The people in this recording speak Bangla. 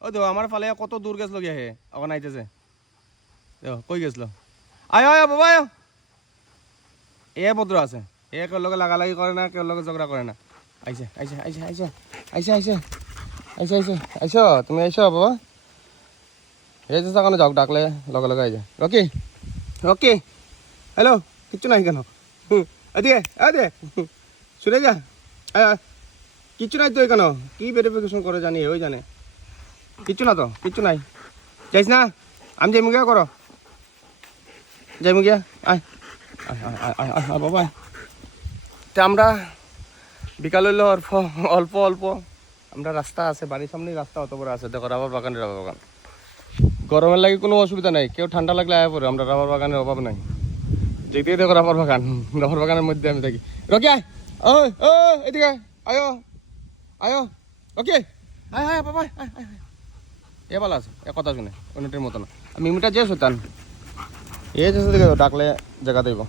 ও তো আমার ফালে কত দূর গেছিল গিয়ে হে এখন আইতেছে কই গেছিল আয় আয় বাবা আয় এ ভদ্র আছে এ কেউ লোকে লাগালাগি করে না কেউ লোকে ঝগড়া করে না আইসে আইসে আইসে আইসে আইসে আইসে আইসে আইসে আইসো তুমি আইসো বাবা এই যে সাকানো যাও ডাকলে লগে লগে আইসে রকি রকি হ্যালো কিচ্ছু নাই কেন এদিকে এদিকে শুনে যা কিচ্ছু নাই তো কেন কি ভেরিফিকেশন করে জানি ওই জানে কিচ্ছু না তো কিচ্ছু নাই যাইস না আমি যাই মুগিয়া করো যাই মুগিয়া আয় বাবা তা আমরা বিকাল হইলো অল্প অল্প অল্প আমরা রাস্তা আছে বাড়ির সামনেই রাস্তা অত বড় আছে দেখো রাবার বাগান গরমের লাগে কোনো অসুবিধা নাই কেউ ঠান্ডা লাগলে আয়া পড়ে আমরা রাবার বাগানের অভাব নাই যেতেই দেখো রাবার বাগানের মধ্যে আমি থাকি রকি আয় ও ও এদিকে আয়ো আয়ো ওকে আয় আয় বাবা এ ভালো আছে এ কথা শুনে অন্যটির মতো না আমি মিমিটা যে শুতান এ ডাকলে জায়গা দেব